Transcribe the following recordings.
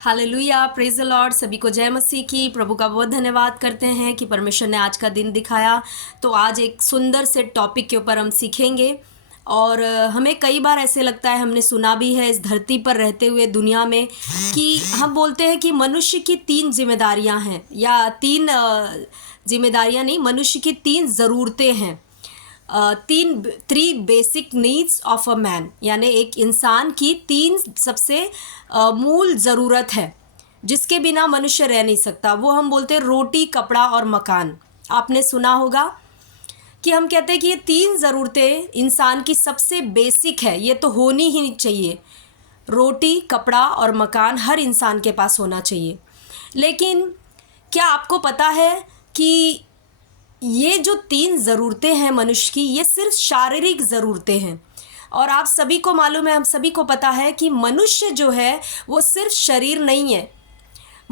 Hallelujah, praise the Lord. सभी को जय मसीह की। प्रभु का बहुत धन्यवाद करते हैं कि परमेश्वर ने आज का दिन दिखाया। तो आज एक सुंदर से टॉपिक के ऊपर हम सीखेंगे और हमें कई बार ऐसे लगता है, हमने सुना भी है इस धरती पर रहते हुए दुनिया में, कि हम बोलते हैं कि मनुष्य की 3 जिम्मेदारियां हैं, या 3 जिम्मेदारियां नहीं, मनुष्य की 3 ज़रूरतें हैं। 3 basic needs of a man, यानी एक इंसान की 3 सबसे मूल ज़रूरत है जिसके बिना मनुष्य रह नहीं सकता। वो हम बोलते हैं रोटी, कपड़ा और मकान। आपने सुना होगा कि हम कहते हैं कि ये 3 ज़रूरतें इंसान की सबसे बेसिक है, ये तो होनी ही चाहिए। रोटी, कपड़ा और मकान हर इंसान के पास होना चाहिए। लेकिन क्या आपको पता है कि ये जो 3 ज़रूरतें हैं मनुष्य की, ये सिर्फ शारीरिक ज़रूरतें हैं। और आप सभी को मालूम है, हम सभी को पता है कि मनुष्य जो है वो सिर्फ शरीर नहीं है।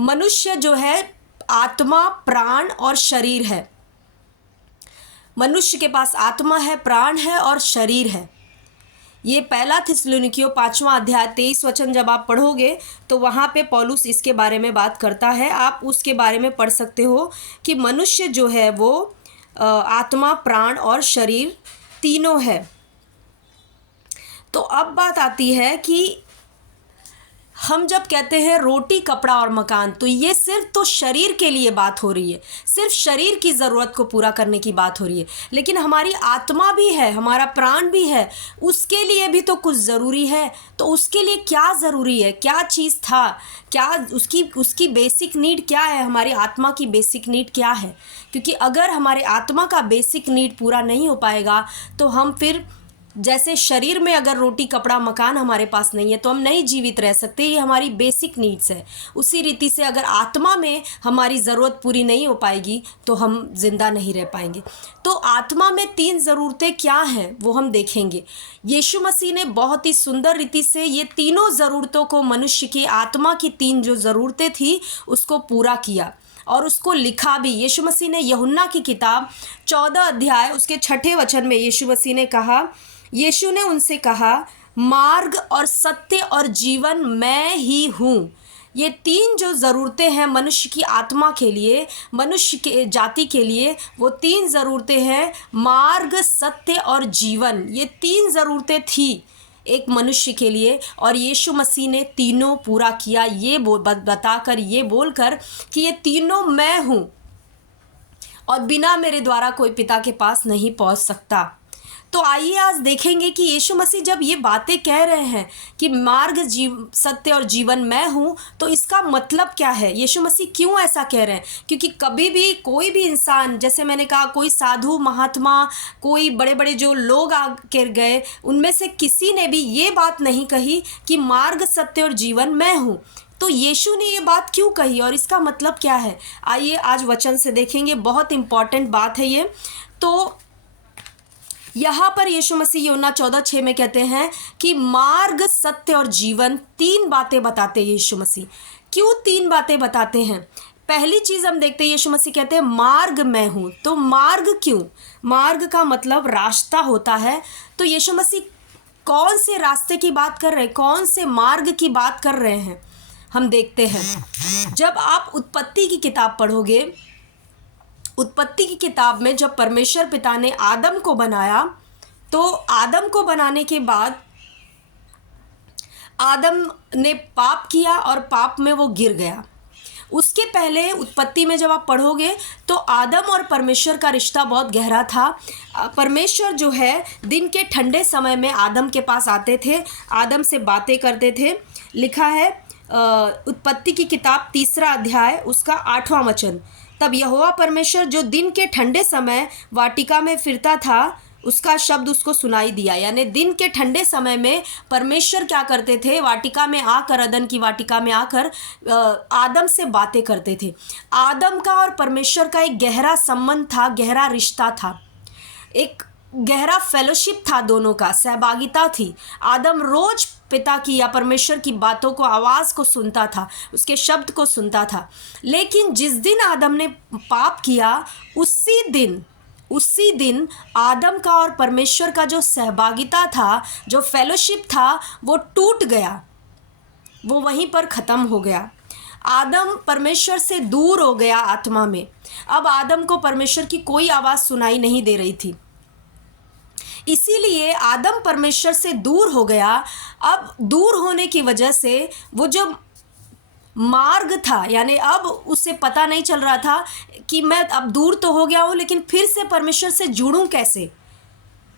मनुष्य जो है आत्मा, प्राण और शरीर है। मनुष्य के पास आत्मा है, प्राण है और शरीर है। ये पहला थिस्सलुनीकियों 5वां अध्याय 23 वचन जब आप पढ़ोगे तो वहाँ पे पौलुस इसके बारे में बात करता है। आप उसके बारे में पढ़ सकते हो कि मनुष्य जो है वो आत्मा, प्राण और शरीर तीनों है। तो अब बात आती है कि हम जब कहते हैं रोटी, कपड़ा और मकान, तो ये सिर्फ तो शरीर के लिए बात हो रही है, सिर्फ शरीर की ज़रूरत को पूरा करने की बात हो रही है। लेकिन हमारी आत्मा भी है, हमारा प्राण भी है, उसके लिए भी तो कुछ ज़रूरी है। तो उसके लिए क्या ज़रूरी है, क्या चीज़ था, क्या उसकी बेसिक नीड क्या है, हमारी आत्मा की बेसिक नीड क्या है? क्योंकि अगर हमारे आत्मा का बेसिक नीड पूरा नहीं हो पाएगा तो हम फिर, जैसे शरीर में अगर रोटी, कपड़ा, मकान हमारे पास नहीं है तो हम नहीं जीवित रह सकते। ये हमारी बेसिक नीड्स है। उसी रीति से अगर आत्मा में हमारी ज़रूरत पूरी नहीं हो पाएगी तो हम जिंदा नहीं रह पाएंगे। तो आत्मा में 3 ज़रूरतें क्या हैं वो हम देखेंगे। यीशु मसीह ने बहुत ही सुंदर रीति से ये तीनों ज़रूरतों को, मनुष्य की आत्मा की 3 जो ज़रूरतें थी उसको पूरा किया और उसको लिखा भी। यीशु मसीह ने यूहन्ना की किताब 14 अध्याय उसके 6ठे वचन में यीशु ने उनसे कहा, मार्ग और सत्य और जीवन मैं ही हूँ। ये 3 जो ज़रूरतें हैं मनुष्य की आत्मा के लिए, मनुष्य के जाति के लिए, वो 3 ज़रूरतें हैं, मार्ग, सत्य और जीवन। ये 3 ज़रूरतें थी एक मनुष्य के लिए, और यीशु मसीह ने तीनों पूरा किया, ये बताकर, ये बोलकर कि ये तीनों मैं हूँ और बिना मेरे द्वारा कोई पिता के पास नहीं पहुँच सकता। तो आइए आज देखेंगे कि यीशु मसीह जब ये बातें कह रहे हैं कि मार्ग, सत्य और जीवन मैं हूँ, तो इसका मतलब क्या है? यीशु मसीह क्यों ऐसा कह रहे हैं? क्योंकि कभी भी कोई भी इंसान, जैसे मैंने कहा, कोई साधु, महात्मा, कोई बड़े बड़े जो लोग आके गए, उनमें से किसी ने भी ये बात नहीं कही कि मार्ग, सत्य और जीवन मैं हूँ। तो यीशु ने ये बात क्यों कही और इसका मतलब क्या है? आइए आज वचन से देखेंगे। बहुत इंपॉर्टेंट बात है ये। तो यहाँ पर यीशु मसीह यूहन्ना 14:6 में कहते हैं कि मार्ग, सत्य और जीवन, 3 बातें बताते हैं यीशु मसीह। क्यों 3 बातें बताते हैं? पहली चीज़ हम देखते हैं, यीशु मसीह कहते हैं मार्ग मैं हूँ। तो मार्ग क्यों? मार्ग का मतलब रास्ता होता है। तो यीशु मसीह कौन से रास्ते की बात कर रहे हैं, कौन से मार्ग की बात कर रहे हैं, हम देखते हैं। जब आप उत्पत्ति की किताब पढ़ोगे, उत्पत्ति की किताब में जब परमेश्वर पिता ने आदम को बनाया, तो आदम को बनाने के बाद आदम ने पाप किया और पाप में वो गिर गया। उसके पहले उत्पत्ति में जब आप पढ़ोगे तो आदम और परमेश्वर का रिश्ता बहुत गहरा था। परमेश्वर जो है दिन के ठंडे समय में आदम के पास आते थे, आदम से बातें करते थे। लिखा है उत्पत्ति की किताब 3 अध्याय उसका 8वां वचन, तब यहोवा परमेश्वर जो दिन के ठंडे समय वाटिका में फिरता था, उसका शब्द उसको सुनाई दिया। यानी दिन के ठंडे समय में परमेश्वर क्या करते थे? वाटिका में आकर, अदन की वाटिका में आकर आदम से बातें करते थे। आदम का और परमेश्वर का एक गहरा संबंध था, गहरा रिश्ता था, एक गहरा फेलोशिप था, दोनों का सहभागिता थी। आदम रोज पिता की या परमेश्वर की बातों को, आवाज़ को सुनता था, उसके शब्द को सुनता था। लेकिन जिस दिन आदम ने पाप किया, उसी दिन आदम का और परमेश्वर का जो सहभागिता था, जो फेलोशिप था, वो टूट गया, वो वहीं पर ख़त्म हो गया। आदम परमेश्वर से दूर हो गया आत्मा में। अब आदम को परमेश्वर की कोई आवाज़ सुनाई नहीं दे रही थी, इसीलिए आदम परमेश्वर से दूर हो गया। अब दूर होने की वजह से वो जो मार्ग था, यानी अब उसे पता नहीं चल रहा था कि मैं अब दूर तो हो गया हूँ, लेकिन फिर से परमेश्वर से जुड़ूं कैसे,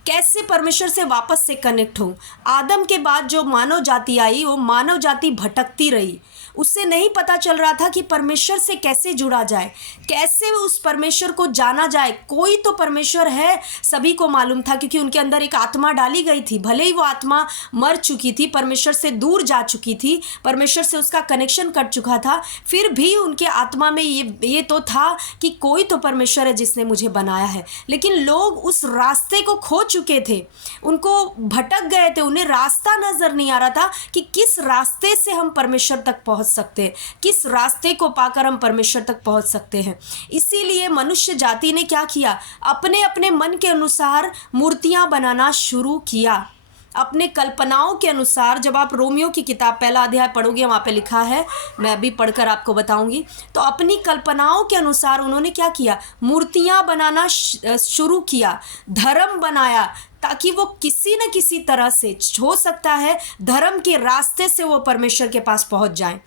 कैसे परमेश्वर से वापस से कनेक्ट हूँ। आदम के बाद जो मानव जाति आई, वो मानव जाति भटकती रही। उससे नहीं पता चल रहा था कि परमेश्वर से कैसे जुड़ा जाए, कैसे उस परमेश्वर को जाना जाए। कोई तो परमेश्वर है, सभी को मालूम था, क्योंकि उनके अंदर एक आत्मा डाली गई थी। भले ही वो आत्मा मर चुकी थी, परमेश्वर से दूर जा चुकी थी, परमेश्वर से उसका कनेक्शन कट चुका था, फिर भी उनके आत्मा में ये तो था कि कोई तो परमेश्वर है जिसने मुझे बनाया है। लेकिन लोग उस रास्ते को खो चुके थे, उनको भटक गए थे, उन्हें रास्ता नजर नहीं आ रहा था कि किस रास्ते से हम परमेश्वर तक पहुंच सकते हैं, किस रास्ते को पाकर हम परमेश्वर तक पहुंच सकते हैं। इसीलिए मनुष्य जाति ने क्या किया, अपने अपने मन के अनुसार मूर्तियां बनाना शुरू किया, अपने कल्पनाओं के अनुसार। जब आप रोमियो की किताब पहला अध्याय पढ़ोगे, वहाँ पे लिखा है, मैं अभी पढ़कर आपको बताऊंगी। तो अपनी कल्पनाओं के अनुसार उन्होंने क्या किया, मूर्तियां बनाना शुरू किया, धर्म बनाया, ताकि वो किसी न किसी तरह से, हो सकता है धर्म के रास्ते से वो परमेश्वर के पास पहुंच जाएं।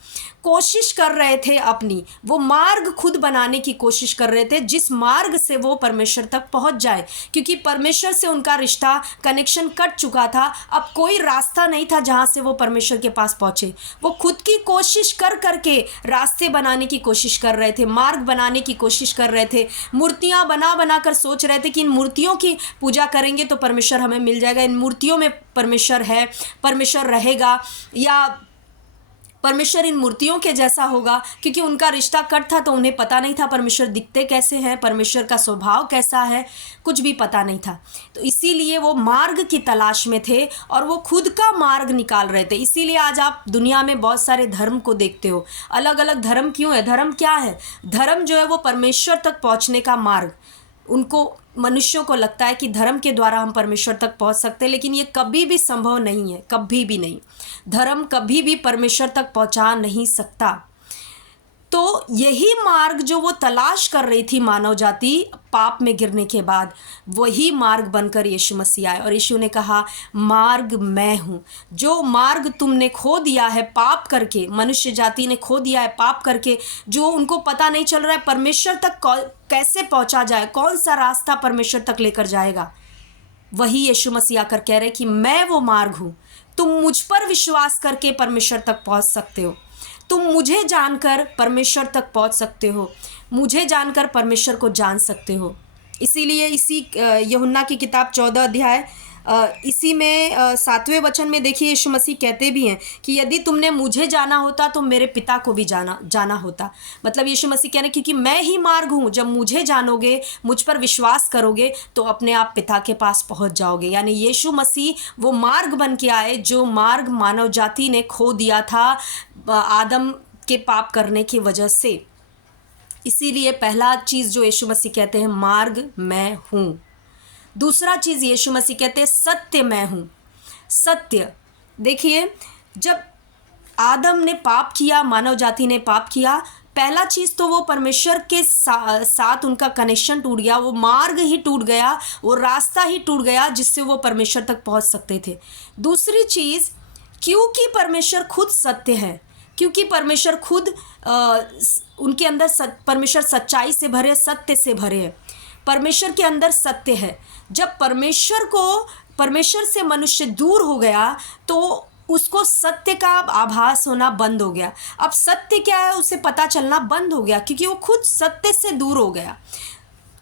कोशिश कर रहे थे अपनी, वो मार्ग खुद बनाने की कोशिश कर रहे थे, जिस मार्ग से वो परमेश्वर तक पहुंच जाए, क्योंकि परमेश्वर से उनका रिश्ता, कनेक्शन कट चुका था। अब कोई रास्ता नहीं था जहां से वो परमेश्वर के पास पहुंचे। वो खुद की कोशिश कर करके रास्ते बनाने की कोशिश कर रहे थे, मार्ग बनाने की कोशिश कर रहे थे, मूर्तियां बना बना कर सोच रहे थे कि इन मूर्तियों की पूजा करेंगे तो परमेश्वर हमें मिल जाएगा, इन मूर्तियों में परमेश्वर है, परमेश्वर रहेगा, या परमेश्वर इन मूर्तियों के जैसा होगा। क्योंकि उनका रिश्ता कट था, तो उन्हें पता नहीं था परमेश्वर दिखते कैसे हैं, परमेश्वर का स्वभाव कैसा है, कुछ भी पता नहीं था। तो इसीलिए वो मार्ग की तलाश में थे और वो खुद का मार्ग निकाल रहे थे। इसीलिए आज आप दुनिया में बहुत सारे धर्म को देखते हो। अलग अलग धर्म क्यों है? धर्म क्या है? धर्म जो है वो परमेश्वर तक पहुँचने का मार्ग। उनको, मनुष्यों को लगता है कि धर्म के द्वारा हम परमेश्वर तक पहुंच सकते हैं, लेकिन ये कभी भी संभव नहीं है, कभी भी नहीं। धर्म कभी भी परमेश्वर तक पहुंचा नहीं सकता। तो यही मार्ग जो वो तलाश कर रही थी मानव जाति पाप में गिरने के बाद, वही मार्ग बनकर यीशु मसीह आए। और यीशु ने कहा, मार्ग मैं हूँ। जो मार्ग तुमने खो दिया है पाप करके, मनुष्य जाति ने खो दिया है पाप करके, जो उनको पता नहीं चल रहा है परमेश्वर तक कैसे पहुँचा जाए, कौन सा रास्ता परमेश्वर तक लेकर जाएगा, वही यीशु मसीह आकर कह रहे कि मैं वो मार्ग हूँ। तुम मुझ पर विश्वास करके परमेश्वर तक पहुँच सकते हो, तुम मुझे जानकर परमेश्वर तक पहुंच सकते हो, मुझे जानकर परमेश्वर को जान सकते हो। इसीलिए इसी यूहन्ना की किताब 14 अध्याय इसी में 7वें वचन में देखिए, यीशु मसीह कहते भी हैं कि यदि तुमने मुझे जाना होता तो मेरे पिता को भी जाना होता। मतलब यीशु मसीह कह रहे हैं क्योंकि मैं ही मार्ग हूँ, जब मुझे जानोगे, मुझ पर विश्वास करोगे तो अपने आप पिता के पास पहुँच जाओगे। यानी यीशु मसीह वो मार्ग बन के आए जो मार्ग मानव जाति ने खो दिया था आदम के पाप करने की वजह से। इसीलिए पहला चीज़ जो यीशु मसीह कहते हैं, मार्ग मैं हूँ। दूसरा चीज़ यीशु मसीह कहते हैं, सत्य मैं हूँ। सत्य, देखिए जब आदम ने पाप किया, मानव जाति ने पाप किया, पहला चीज़ तो वो परमेश्वर के साथ उनका कनेक्शन टूट गया, वो मार्ग ही टूट गया, वो रास्ता ही टूट गया जिससे वो परमेश्वर तक पहुंच सकते थे। दूसरी चीज़, क्योंकि परमेश्वर खुद सत्य है, क्योंकि परमेश्वर खुद उनके अंदर परमेश्वर सच्चाई से भरे, सत्य से भरे है। परमेश्वर के अंदर सत्य है। जब परमेश्वर से मनुष्य दूर हो गया तो उसको सत्य का आभास होना बंद हो गया। अब सत्य क्या है उसे पता चलना बंद हो गया, क्योंकि वो खुद सत्य से दूर हो गया।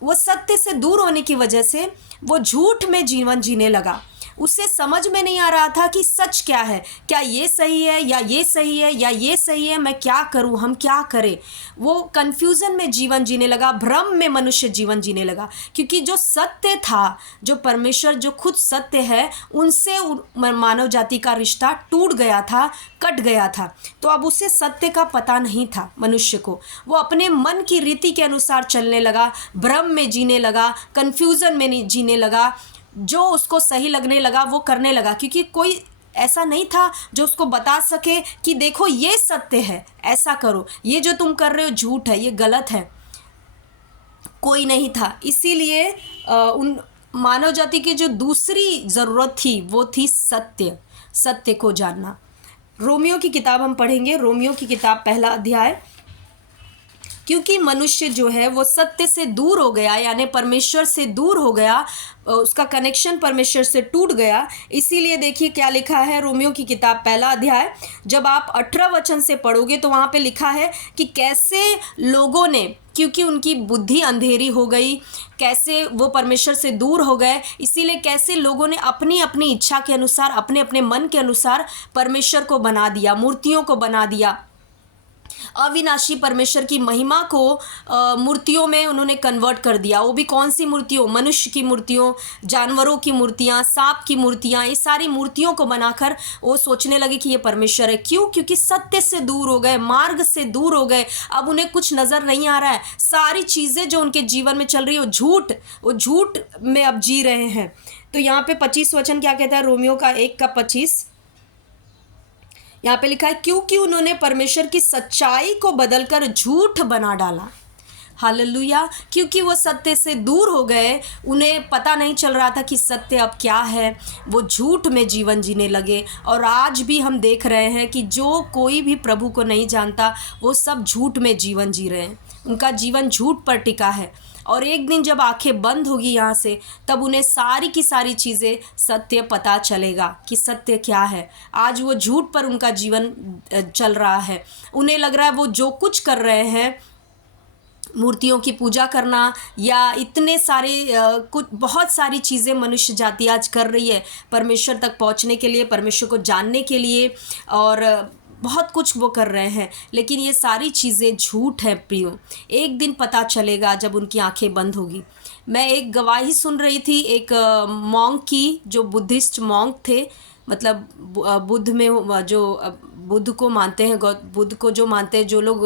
वो सत्य से दूर होने की वजह से वो झूठ में जीवन जीने लगा। उसे समझ में नहीं आ रहा था कि सच क्या है, क्या ये सही है या ये सही है या ये सही है, मैं क्या करूं, हम क्या करें। वो कन्फ्यूज़न में जीवन जीने लगा, भ्रम में मनुष्य जीवन जीने लगा, क्योंकि जो सत्य था, जो परमेश्वर जो खुद सत्य है, उनसे मानव जाति का रिश्ता टूट गया था, कट गया था। तो अब उसे सत्य का पता नहीं था मनुष्य को। वो अपने मन की रीति के अनुसार चलने लगा, भ्रम में जीने लगा, कन्फ्यूज़न में जीने लगा, जो उसको सही लगने लगा वो करने लगा, क्योंकि कोई ऐसा नहीं था जो उसको बता सके कि देखो ये सत्य है, ऐसा करो, ये जो तुम कर रहे हो झूठ है, ये गलत है। कोई नहीं था। इसीलिए उन मानव जाति की जो दूसरी ज़रूरत थी वो थी सत्य, सत्य को जानना। रोमियो की किताब हम पढ़ेंगे, रोमियो की किताब पहला अध्याय। क्योंकि मनुष्य जो है वो सत्य से दूर हो गया, यानी परमेश्वर से दूर हो गया, उसका कनेक्शन परमेश्वर से टूट गया। इसीलिए देखिए क्या लिखा है रोमियो की किताब पहला अध्याय। जब आप 18 वचन से पढ़ोगे तो वहाँ पे लिखा है कि कैसे लोगों ने, क्योंकि उनकी बुद्धि अंधेरी हो गई, कैसे वो परमेश्वर से दूर हो गए, इसीलिए कैसे लोगों ने अपनी अपनी इच्छा के अनुसार, अपने अपने मन के अनुसार परमेश्वर को बना दिया, मूर्तियों को बना दिया। अविनाशी परमेश्वर की महिमा को मूर्तियों में उन्होंने कन्वर्ट कर दिया। वो भी कौन सी मूर्तियों? मनुष्य की मूर्तियों, जानवरों की मूर्तियाँ, सांप की मूर्तियाँ, ये सारी मूर्तियों को बनाकर वो सोचने लगे कि ये परमेश्वर है। क्यों? क्योंकि सत्य से दूर हो गए, मार्ग से दूर हो गए। अब उन्हें कुछ नज़र नहीं आ रहा है। सारी चीज़ें जो उनके जीवन में चल रही है वो झूठ में अब जी रहे हैं। तो यहाँ पे 25 वचन क्या कहता है? रोमियो का 1:25 यहाँ पे लिखा है, क्योंकि उन्होंने परमेश्वर की सच्चाई को बदलकर झूठ बना डाला। हालेलुया। क्योंकि वो सत्य से दूर हो गए, उन्हें पता नहीं चल रहा था कि सत्य अब क्या है, वो झूठ में जीवन जीने लगे। और आज भी हम देख रहे हैं कि जो कोई भी प्रभु को नहीं जानता वो सब झूठ में जीवन जी रहे हैं, उनका जीवन झूठ पर टिका है। और एक दिन जब आंखें बंद होगी यहाँ से, तब उन्हें सारी की सारी चीज़ें सत्य पता चलेगा कि सत्य क्या है। आज वो झूठ पर उनका जीवन चल रहा है। उन्हें लग रहा है वो जो कुछ कर रहे हैं, मूर्तियों की पूजा करना या इतने सारे कुछ बहुत सारी चीज़ें मनुष्य जाति आज कर रही है परमेश्वर तक पहुंचने के लिए, परमेश्वर को जानने के लिए, और बहुत कुछ वो कर रहे हैं, लेकिन ये सारी चीज़ें झूठ है प्रियो। एक दिन पता चलेगा जब उनकी आंखें बंद होगी। मैं एक गवाही सुन रही थी एक मॉन्क की, जो बुद्धिस्ट मॉन्क थे, मतलब बुद्ध में जो बुद्ध को मानते हैं, बुद्ध को जो मानते हैं, जो लोग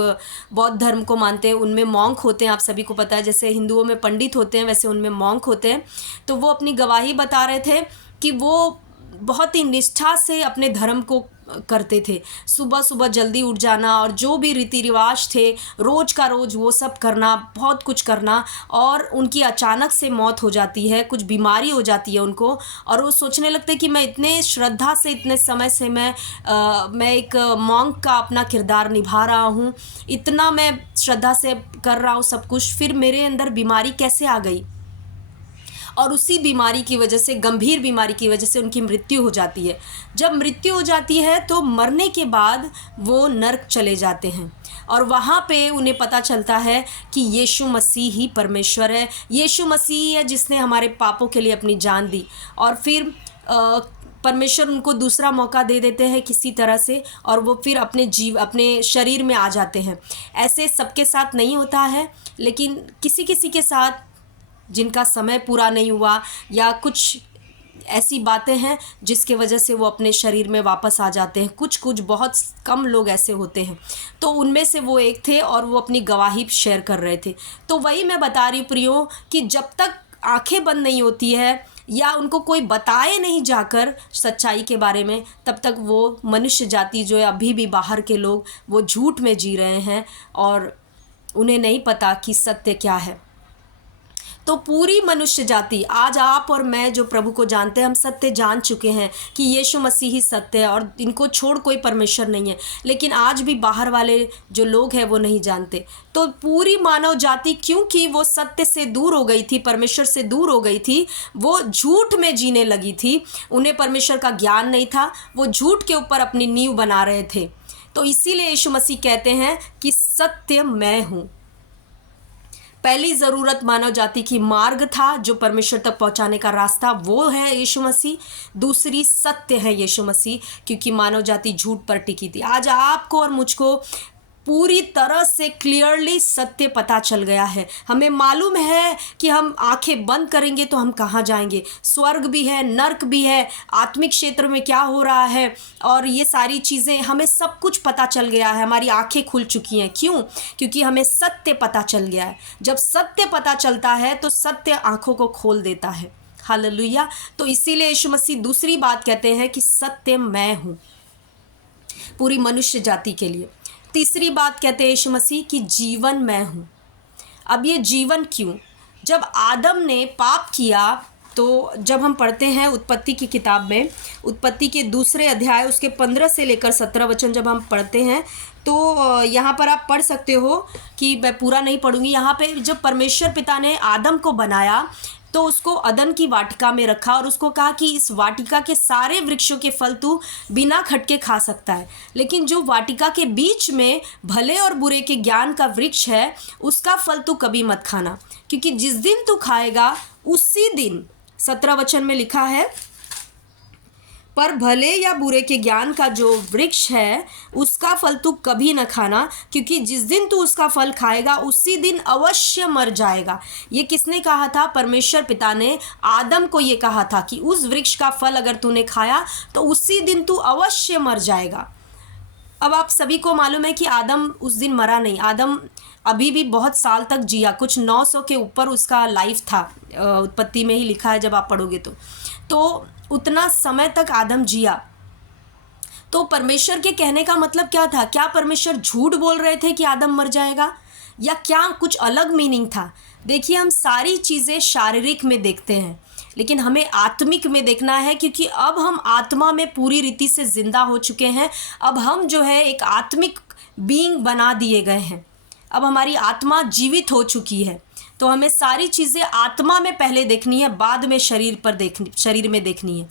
बौद्ध धर्म को मानते हैं, उनमें मॉन्क होते हैं। आप सभी को पता है, जैसे हिंदुओं में पंडित होते हैं वैसे उनमें मॉन्क होते हैं। तो वो अपनी गवाही बता रहे थे कि वो बहुत ही निष्ठा से अपने धर्म को करते थे। सुबह सुबह जल्दी उठ जाना और जो भी रीति रिवाज थे रोज़ का रोज़ वो सब करना, बहुत कुछ करना। और उनकी अचानक से मौत हो जाती है, कुछ बीमारी हो जाती है उनको, और वो सोचने लगते कि मैं इतने श्रद्धा से, इतने समय से मैं एक मॉन्क का अपना किरदार निभा रहा हूँ, इतना मैं श्रद्धा से कर रहा हूँ सब कुछ, फिर मेरे अंदर बीमारी कैसे आ गई। और उसी बीमारी की वजह से, गंभीर बीमारी की वजह से उनकी मृत्यु हो जाती है। जब मृत्यु हो जाती है तो मरने के बाद वो नर्क चले जाते हैं, और वहाँ पे उन्हें पता चलता है कि यीशु मसीह ही परमेश्वर है, यीशु मसीह है जिसने हमारे पापों के लिए अपनी जान दी। और फिर परमेश्वर उनको दूसरा मौका दे देते हैं किसी तरह से, और वो फिर अपने शरीर में आ जाते हैं। ऐसे सबके साथ नहीं होता है, लेकिन किसी किसी के साथ जिनका समय पूरा नहीं हुआ या कुछ ऐसी बातें हैं जिसके वजह से वो अपने शरीर में वापस आ जाते हैं। कुछ बहुत कम लोग ऐसे होते हैं। तो उनमें से वो एक थे और वो अपनी गवाही शेयर कर रहे थे। तो वही मैं बता रही हूँ प्रियो कि जब तक आंखें बंद नहीं होती है या उनको कोई बताए नहीं जाकर सच्चाई के बारे में, तब तक वो मनुष्य जाति जो है, अभी भी बाहर के लोग, वो झूठ में जी रहे हैं और उन्हें नहीं पता कि सत्य क्या है। तो पूरी मनुष्य जाति, आज आप और मैं जो प्रभु को जानते हैं, हम सत्य जान चुके हैं कि यीशु मसीह ही सत्य है और इनको छोड़ कोई परमेश्वर नहीं है। लेकिन आज भी बाहर वाले जो लोग हैं वो नहीं जानते। तो पूरी मानव जाति, क्योंकि वो सत्य से दूर हो गई थी, परमेश्वर से दूर हो गई थी, वो झूठ में जीने लगी थी। उन्हें परमेश्वर का ज्ञान नहीं था, वो झूठ के ऊपर अपनी नींव बना रहे थे। तो इसीलिए यीशु मसीह कहते हैं कि सत्य मैं हूँ। पहली ज़रूरत मानव जाति की मार्ग था, जो परमेश्वर तक पहुंचाने का रास्ता, वो है यीशु मसीह। दूसरी सत्य है यीशु मसीह, क्योंकि मानव जाति झूठ पर टिकी थी। आज आपको और मुझको पूरी तरह से क्लियरली सत्य पता चल गया है। हमें मालूम है कि हम आंखें बंद करेंगे तो हम कहाँ जाएंगे। स्वर्ग भी है, नर्क भी है, आत्मिक क्षेत्र में क्या हो रहा है, और ये सारी चीज़ें हमें सब कुछ पता चल गया है। हमारी आंखें खुल चुकी हैं। क्यों? क्योंकि हमें सत्य पता चल गया है। जब सत्य पता चलता है तो सत्य आंखों को खोल देता है। हालेलुया। तो इसीलिए यीशु मसीह दूसरी बात कहते हैं कि सत्य मैं हूँ पूरी मनुष्य जाति के लिए। तीसरी बात कहते हैं यीशु मसीह कि जीवन मैं हूँ। अब ये जीवन क्यों? जब आदम ने पाप किया, तो जब हम पढ़ते हैं उत्पत्ति की किताब में, उत्पत्ति के दूसरे अध्याय उसके 15 से लेकर 17 वचन जब हम पढ़ते हैं, तो यहाँ पर आप पढ़ सकते हो कि मैं पूरा नहीं पढ़ूंगी। यहाँ पे जब परमेश्वर पिता ने आदम को बनाया तो उसको अदन की वाटिका में रखा और उसको कहा कि इस वाटिका के सारे वृक्षों के फल तू बिना खटके खा सकता है, लेकिन जो वाटिका के बीच में भले और बुरे के ज्ञान का वृक्ष है उसका फल तू कभी मत खाना, क्योंकि जिस दिन तू खाएगा उसी दिन, 17 वचन में लिखा है, पर भले या बुरे के ज्ञान का जो वृक्ष है उसका फल तू कभी न खाना, क्योंकि जिस दिन तू उसका फल खाएगा उसी दिन अवश्य मर जाएगा। ये किसने कहा था? परमेश्वर पिता ने आदम को ये कहा था कि उस वृक्ष का फल अगर तूने खाया तो उसी दिन तू अवश्य मर जाएगा। अब आप सभी को मालूम है कि आदम उस दिन मरा नहीं। आदम अभी भी बहुत साल तक जिया, कुछ 900 के ऊपर उसका लाइफ था। उत्पत्ति में ही लिखा है जब आप पढ़ोगे तो उतना समय तक आदम जिया। तो परमेश्वर के कहने का मतलब क्या था? क्या परमेश्वर झूठ बोल रहे थे कि आदम मर जाएगा, या क्या कुछ अलग मीनिंग था? देखिए, हम सारी चीज़ें शारीरिक में देखते हैं, लेकिन हमें आत्मिक में देखना है, क्योंकि अब हम आत्मा में पूरी रीति से जिंदा हो चुके हैं। अब हम जो है एक आत्मिक बीइंग बना दिए गए हैं। अब हमारी आत्मा जीवित हो चुकी है, तो हमें सारी चीज़ें आत्मा में पहले देखनी है, बाद में शरीर में देखनी है।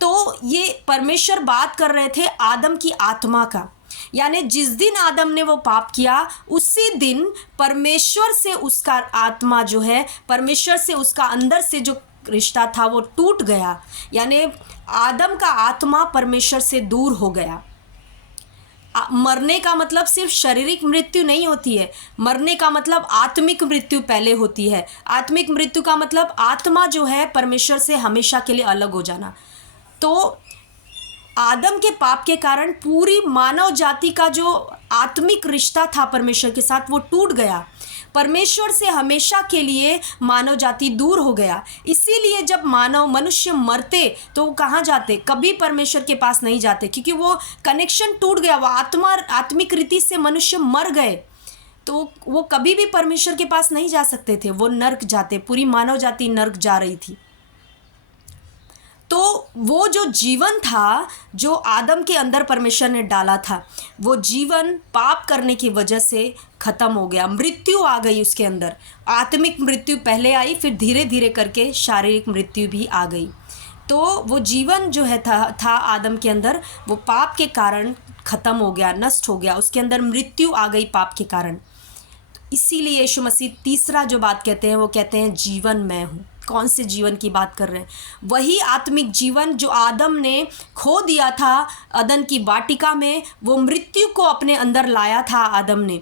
तो ये परमेश्वर बात कर रहे थे आदम की आत्मा का, यानी जिस दिन आदम ने वो पाप किया उसी दिन परमेश्वर से उसका आत्मा जो है, परमेश्वर से उसका अंदर से जो रिश्ता था वो टूट गया, यानी आदम का आत्मा परमेश्वर से दूर हो गया। मरने का मतलब सिर्फ शारीरिक मृत्यु नहीं होती है, मरने का मतलब आत्मिक मृत्यु पहले होती है। आत्मिक मृत्यु का मतलब आत्मा जो है परमेश्वर से हमेशा के लिए अलग हो जाना। तो आदम के पाप के कारण पूरी मानव जाति का जो आत्मिक रिश्ता था परमेश्वर के साथ वो टूट गया। परमेश्वर से हमेशा के लिए मानव जाति दूर हो गया। इसीलिए जब मनुष्य मरते तो वो कहाँ जाते? कभी परमेश्वर के पास नहीं जाते, क्योंकि वो कनेक्शन टूट गया। वो आत्मिक रीति से मनुष्य मर गए तो वो कभी भी परमेश्वर के पास नहीं जा सकते थे, वो नर्क जाते। पूरी मानव जाति नर्क जा रही थी। तो वो जो जीवन था जो आदम के अंदर परमेश्वर ने डाला था, वो जीवन पाप करने की वजह से ख़त्म हो गया। मृत्यु आ गई उसके अंदर। आत्मिक मृत्यु पहले आई, फिर धीरे धीरे करके शारीरिक मृत्यु भी आ गई। तो वो जीवन जो है था आदम के अंदर, वो पाप के कारण ख़त्म हो गया, नष्ट हो गया। उसके अंदर मृत्यु आ गई पाप के कारण। इसीलिए यीशु मसीह तीसरा जो बात कहते हैं वो कहते हैं जीवन मैं हूँ। कौन से जीवन की बात कर रहे हैं? वही आत्मिक जीवन जो आदम ने खो दिया था अदन की वाटिका में। वो मृत्यु को अपने अंदर लाया था आदम ने,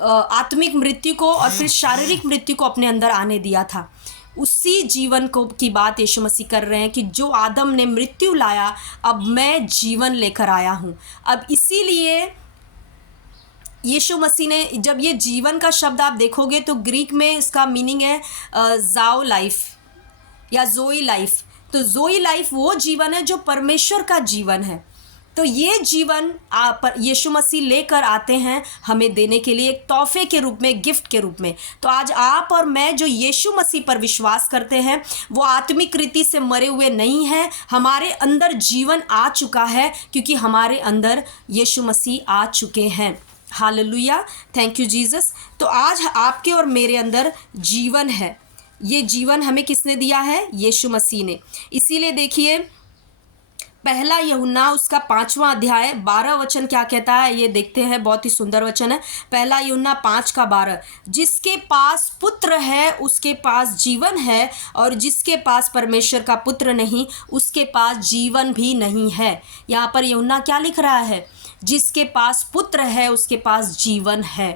आत्मिक मृत्यु को और फिर शारीरिक मृत्यु को अपने अंदर आने दिया था। उसी जीवन को की बात यीशु मसीह कर रहे हैं कि जो आदम ने मृत्यु लाया, अब मैं जीवन लेकर आया हूँ। अब इसीलिए यीशु मसीह ने, जब ये जीवन का शब्द आप देखोगे तो ग्रीक में इसका मीनिंग है जाओ लाइफ या जोई लाइफ। तो जोई लाइफ वो जीवन है जो परमेश्वर का जीवन है। तो ये जीवन यीशु मसीह लेकर आते हैं हमें देने के लिए, एक तोहफे के रूप में, गिफ्ट के रूप में। तो आज आप और मैं जो यीशु मसीह पर विश्वास करते हैं वो आत्मिक रीति से मरे हुए नहीं हैं। हमारे अंदर जीवन आ चुका है, क्योंकि हमारे अंदर यीशु मसीह आ चुके हैं। Hallelujah, thank you Jesus. तो आज आपके और मेरे अंदर जीवन है। ये जीवन हमें किसने दिया है? यीशु मसीह ने। इसीलिए देखिए पहला यूहन्ना उसका 5वां अध्याय 12 वचन क्या कहता है, ये देखते हैं। बहुत ही सुंदर वचन है। पहला यूहन्ना 5:12, जिसके पास पुत्र है उसके पास जीवन है, और जिसके पास परमेश्वर का पुत्र नहीं उसके पास जीवन भी नहीं है। यहाँ पर यूहन्ना क्या लिख रहा है? जिसके पास पुत्र है उसके पास जीवन है।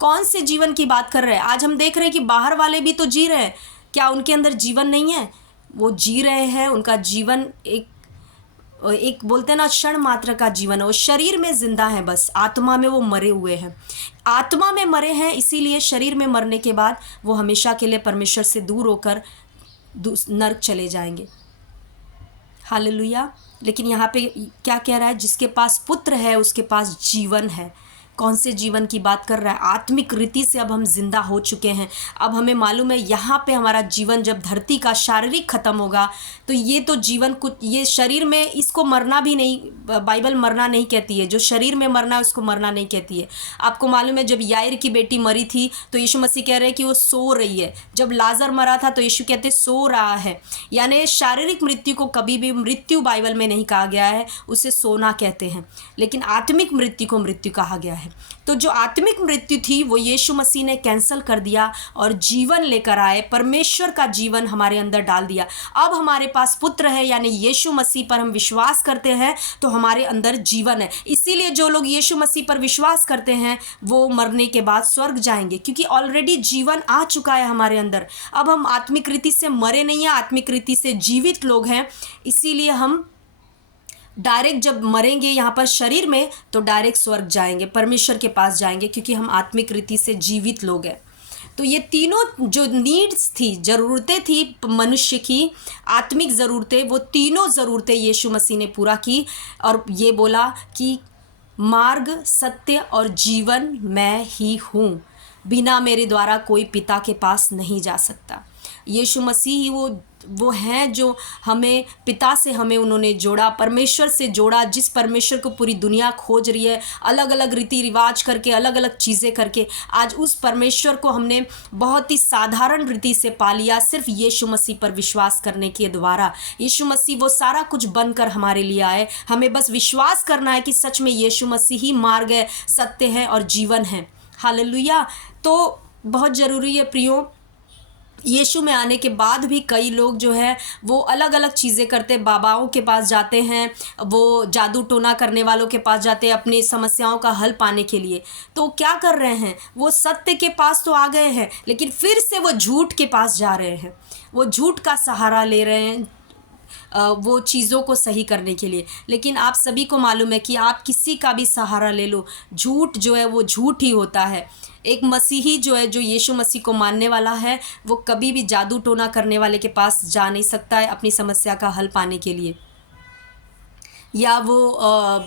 कौन से जीवन की बात कर रहे हैं? आज हम देख रहे हैं कि बाहर वाले भी तो जी रहे हैं, क्या उनके अंदर जीवन नहीं है? वो जी रहे हैं, उनका जीवन एक बोलते हैं ना क्षण मात्र का जीवन है। वो शरीर में जिंदा है, बस आत्मा में वो मरे हुए हैं। आत्मा में मरे हैं, इसीलिए शरीर में मरने के बाद वो हमेशा के लिए परमेश्वर से दूर होकर नर्क चले जाएंगे। हालेलुया। लेकिन यहाँ पे क्या कह रहा है? जिसके पास पुत्र है उसके पास जीवन है। कौन से जीवन की बात कर रहा है? आत्मिक रीति से अब हम जिंदा हो चुके हैं। अब हमें मालूम है यहाँ पे हमारा जीवन जब धरती का शारीरिक खत्म होगा तो ये तो जीवन कुछ, ये शरीर में इसको मरना भी नहीं, बाइबल मरना नहीं कहती है। जो शरीर में मरना है उसको मरना नहीं कहती है। आपको मालूम है जब याईर की बेटी मरी थी तो यीशु मसीह कह रहे हैं कि वो सो रही है। जब लाजर मरा था तो यीशु कहते सो रहा है। यानी शारीरिक मृत्यु को कभी भी मृत्यु बाइबल में नहीं कहा गया है, उसे सोना कहते हैं। लेकिन आत्मिक मृत्यु को मृत्यु कहा गया है। तो जो आत्मिक मृत्यु थी वो यीशु मसीह ने कैंसल कर दिया और जीवन लेकर आए, परमेश्वर का जीवन हमारे अंदर डाल दिया। अब हमारे पास पुत्र है, यानी यीशु मसीह पर हम विश्वास करते हैं तो हमारे अंदर जीवन है। इसीलिए जो लोग यीशु मसीह पर विश्वास करते हैं वो मरने के बाद स्वर्ग जाएंगे, क्योंकि ऑलरेडी जीवन आ चुका है हमारे अंदर। अब हम आत्मिक रीति से मरे नहीं हैं, आत्मिक रीति से जीवित लोग हैं। इसीलिए हम डायरेक्ट जब मरेंगे यहाँ पर शरीर में तो डायरेक्ट स्वर्ग जाएंगे, परमेश्वर के पास जाएंगे, क्योंकि हम आत्मिक रीति से जीवित लोग हैं। तो ये तीनों जो नीड्स थी, ज़रूरतें थी मनुष्य की, आत्मिक ज़रूरतें, वो तीनों ज़रूरतें यीशु मसीह ने पूरा की और ये बोला कि मार्ग, सत्य और जीवन मैं ही हूँ, बिना मेरे द्वारा कोई पिता के पास नहीं जा सकता। यीशु मसीह ही वो हैं जो हमें पिता से हमें उन्होंने जोड़ा, परमेश्वर से जोड़ा। जिस परमेश्वर को पूरी दुनिया खोज रही है, अलग अलग रीति रिवाज करके, अलग अलग चीज़ें करके, आज उस परमेश्वर को हमने बहुत ही साधारण रीति से पा लिया, सिर्फ यीशु मसीह पर विश्वास करने के द्वारा। यीशु मसीह वो सारा कुछ बनकर हमारे लिए आए। हमें बस विश्वास करना है कि सच में यीशु मसीह ही मार्ग है, सत्य है और जीवन है। हालेलुया। तो बहुत ज़रूरी है प्रियो, यीशु में आने के बाद भी कई लोग जो है वो अलग अलग चीज़ें करते, बाबाओं के पास जाते हैं, वो जादू टोना करने वालों के पास जाते हैं अपनी समस्याओं का हल पाने के लिए। तो क्या कर रहे हैं? वो सत्य के पास तो आ गए हैं, लेकिन फिर से वो झूठ के पास जा रहे हैं, वो झूठ का सहारा ले रहे हैं वो चीज़ों को सही करने के लिए। लेकिन आप सभी को मालूम है कि आप किसी का भी सहारा ले लो, झूठ जो है वो झूठ ही होता है। एक मसीही जो है, जो यीशु मसीह को मानने वाला है, वो कभी भी जादू टोना करने वाले के पास जा नहीं सकता है अपनी समस्या का हल पाने के लिए, या वो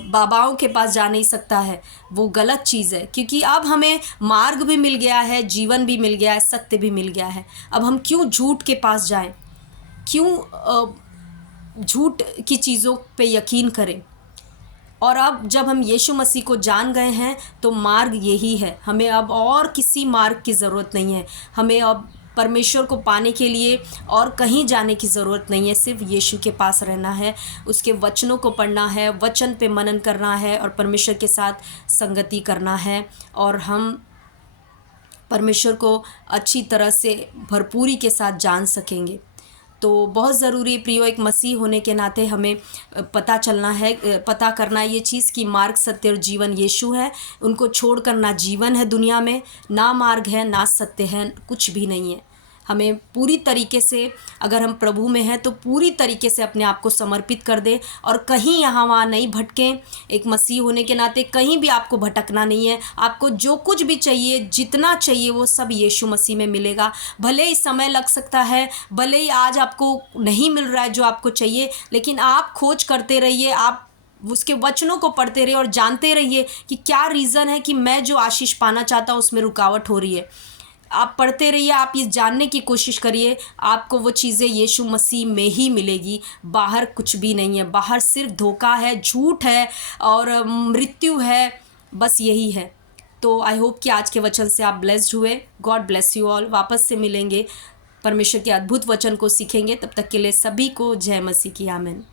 बाबाओं के पास जा नहीं सकता है। वो गलत चीज़ है, क्योंकि अब हमें मार्ग भी मिल गया है, जीवन भी मिल गया है, सत्य भी मिल गया है। अब हम क्यों झूठ के पास जाएं? क्यों झूठ की चीज़ों पे यकीन करें? और अब जब हम यीशु मसीह को जान गए हैं तो मार्ग यही है। हमें अब और किसी मार्ग की ज़रूरत नहीं है। हमें अब परमेश्वर को पाने के लिए और कहीं जाने की ज़रूरत नहीं है। सिर्फ यीशु के पास रहना है, उसके वचनों को पढ़ना है, वचन पे मनन करना है और परमेश्वर के साथ संगति करना है, और हम परमेश्वर को अच्छी तरह से भरपूरी के साथ जान सकेंगे। तो बहुत ज़रूरी प्रियो, एक मसीह होने के नाते हमें पता करना है ये चीज़ कि मार्ग, सत्य और जीवन यीशु है। उनको छोड़कर ना जीवन है दुनिया में, ना मार्ग है, ना सत्य है, कुछ भी नहीं है। हमें पूरी तरीके से, अगर हम प्रभु में हैं तो पूरी तरीके से अपने आप को समर्पित कर दें और कहीं यहाँ वहाँ नहीं भटकें। एक मसीह होने के नाते कहीं भी आपको भटकना नहीं है। आपको जो कुछ भी चाहिए, जितना चाहिए, वो सब यीशु मसीह में मिलेगा। भले ही समय लग सकता है, भले ही आज आपको नहीं मिल रहा है जो आपको चाहिए, लेकिन आप खोज करते रहिए, आप उसके वचनों को पढ़ते रहिए और जानते रहिए कि क्या रीज़न है कि मैं जो आशीष पाना चाहता हूँ उसमें रुकावट हो रही है। आप पढ़ते रहिए, आप ये जानने की कोशिश करिए, आपको वो चीज़ें यीशु मसीह में ही मिलेगी। बाहर कुछ भी नहीं है, बाहर सिर्फ धोखा है, झूठ है और मृत्यु है, बस यही है। तो आई होप कि आज के वचन से आप ब्लेस्ड हुए। God bless you all. वापस से मिलेंगे, परमेश्वर के अद्भुत वचन को सीखेंगे। तब तक के लिए सभी को जय मसीह की। आमीन।